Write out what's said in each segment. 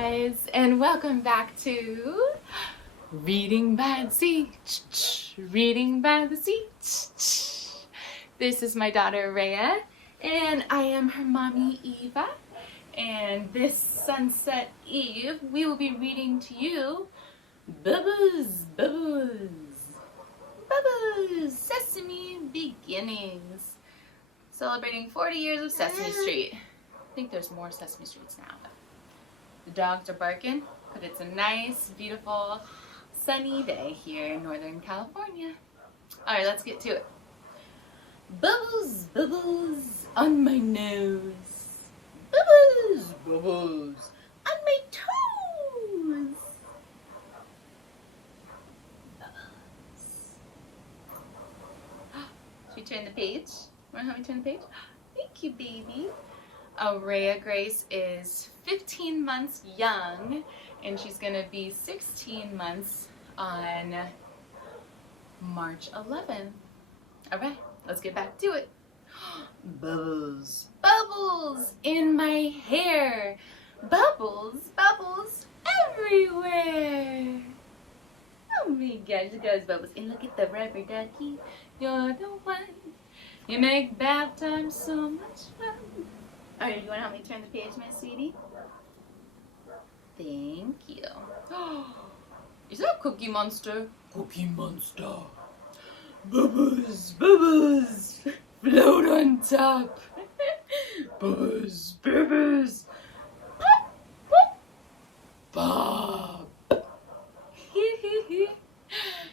guys, and welcome back to Reading by the Sea. Reading by the Sea. This is my daughter Rhea, and I am her mommy Eva. And this Sunset Eve, we will be reading to you Bubbles, Sesame Beginnings. Celebrating 40 years of Sesame Street. I think there's more Sesame Streets now. The dogs are barking, but it's a nice, beautiful, sunny day here in Northern California. Alright, let's get to it. Bubbles, bubbles on my nose. Bubbles, bubbles on my toes. Bubbles. Should we turn the page? Want to help me turn the page? Thank you, baby. Rhea Grace is 15 months young, and she's going to be 16 months on March 11th. Alright, let's get back to it. Bubbles, bubbles in my hair. Bubbles, bubbles everywhere. Oh my gosh, look at those bubbles. And look at the rubber ducky. You're the one. You make bath time so much fun. Alright, you want to help me turn the page, my sweetie? Thank you. Is that a Cookie Monster? Cookie Monster. Bubbles, bubbles, float on top. Bubbles, bubbles. Pop, pop, pop.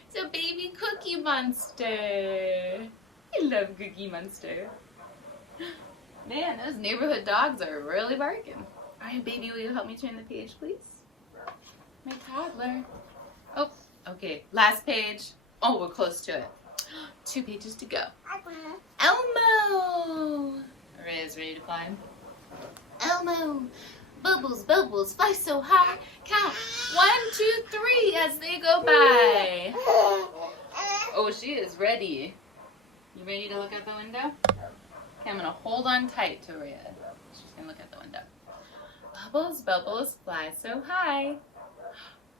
So baby Cookie Monster. I love Cookie Monster. Man, those neighborhood dogs are really barking. Alright, baby, will you help me turn the page, please? My toddler. Oh, okay. Last page. Oh, we're close to it. 2 pages to go. Elmo! Rhea's ready to climb. Elmo! Bubbles, bubbles, fly so high. Count 1, 2, 3 as they go by. Oh, she is ready. You ready to look out the window? Okay, I'm going to hold on tight to Rhea. She's going to look out the window. Bubbles, bubbles, fly so high.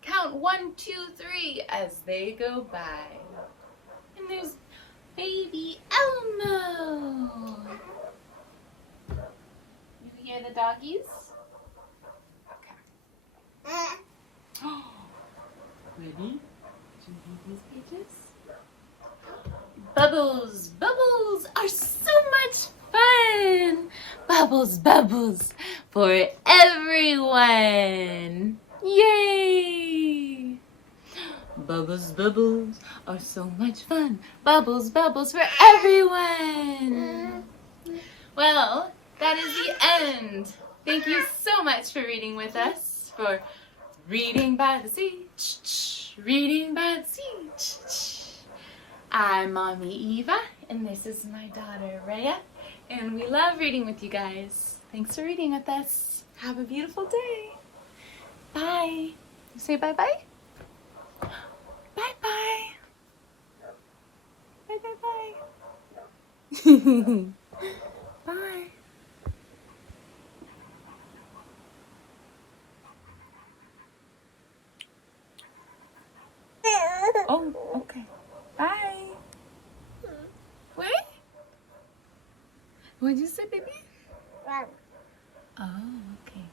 Count 1, 2, 3 as they go by. And there's baby Elmo. You hear the doggies? Okay. Ready to read these pages? Bubbles, bubbles are so much fun. Bubbles, bubbles for everyone. Yay! Bubbles, bubbles are so much fun. Bubbles, bubbles for everyone. Well, that is the end. Thank you so much for reading with us, for Reading by the Sea. Reading by the Sea. I'm Mommy Eva, and this is my daughter Rhea, and we love reading with you guys. Thanks for reading with us. Have a beautiful day. Bye. You say bye-bye? Bye-bye. Bye-bye-bye. Bye. Oh, okay. Bye. What? What'd you say, baby? Oh, okay.